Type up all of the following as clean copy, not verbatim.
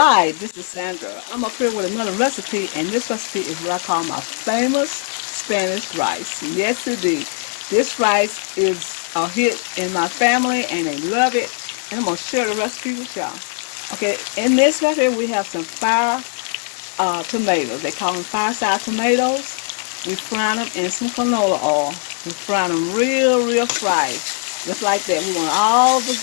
Alright, this is Sandra. I'm up here with another recipe, and this recipe is what I call my famous Spanish rice. Yes, indeed. This rice is a hit in my family, and they love it. And I'm going to share the recipe with y'all. Okay, in this recipe, we have some fire tomatoes. They call them fire-side tomatoes. We fry them in some canola oil. We fry them real fried. Just like that. We want all the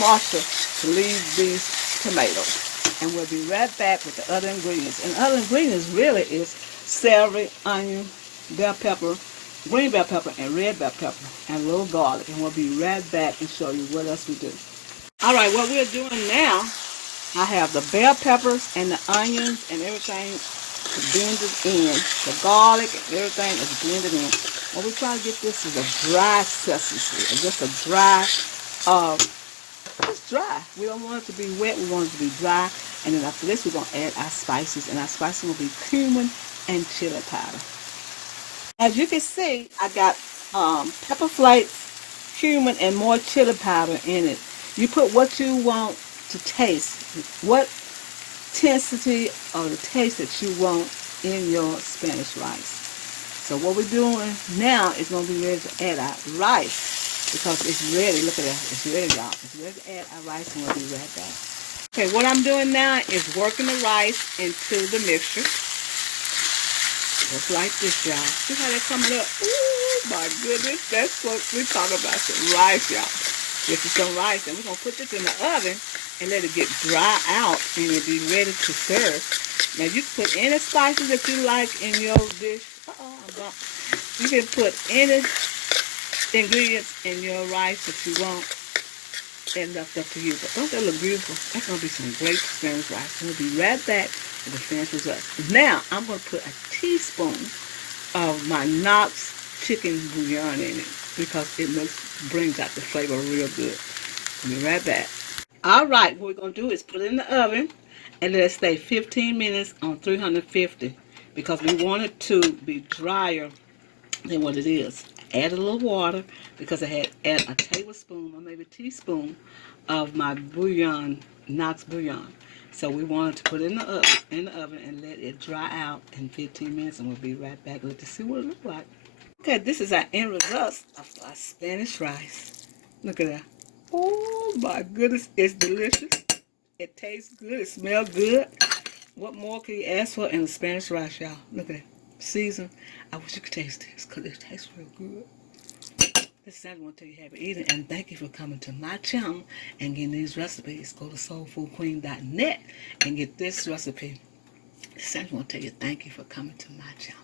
moisture to leave these tomatoes. And we'll be right back with the other ingredients. And the other ingredients really is celery, onion, bell pepper, green bell pepper, and red bell pepper, and a little garlic. And we'll be right back and show you what else we do. Alright, what we're doing now, I have the bell peppers and the onions and everything blended in. The garlic and everything is blended in. What we're trying to get this is a dry sesame seed, just a dry, it's dry. We don't want it to be wet, we want it to be dry. And then after this, we're going to add our spices, and our spices will be cumin and chili powder. As you can see, I got pepper flakes, cumin, and more chili powder in it. You put what you want to taste, what intensity of the taste that you want in your Spanish rice. So what we're doing now is going to be ready to add our rice, because it's ready. Look at that. It's ready, y'all. It's ready to add our rice, and we'll be right back. Okay, what I'm doing now is working the rice into the mixture. Just like this, y'all. See how they're coming up? Ooh, my goodness. That's what we're talking about, some rice, y'all. This is some rice, and we're going to put this in the oven and let it get dry out, and it'll be ready to serve. Now, you can put any spices that you like in your dish. You can put any ingredients in your rice that you want. And that's up to you. But don't that look beautiful? That's going to be some great Spanish rice. We'll be right back with the finished result. Now, I'm going to put a teaspoon of my Knox chicken bouillon in it, because it brings out the flavor real good. We'll be right back. Alright, what we're going to do is put it in the oven and let it stay 15 minutes on 350, because we want it to be drier than what it is. Add a little water, because I had add a tablespoon or maybe a teaspoon of my bouillon, Knox bouillon. So we wanted to put it in the oven and let it dry out in 15 minutes, and we'll be right back. Let's see what it looks like. Okay, this is our end result of our Spanish rice. Look at that. Oh my goodness, it's delicious. It tastes good. It smells good. What more can you ask for in a Spanish rice, y'all? Look at that. Season. I wish you could taste this, because it tastes real good. This is Sandra. I want to tell you happy eating, and thank you for coming to my channel and getting these recipes. Go to soulfoodqueen.net and get this recipe. Sandra, I want to tell you thank you for coming to my channel.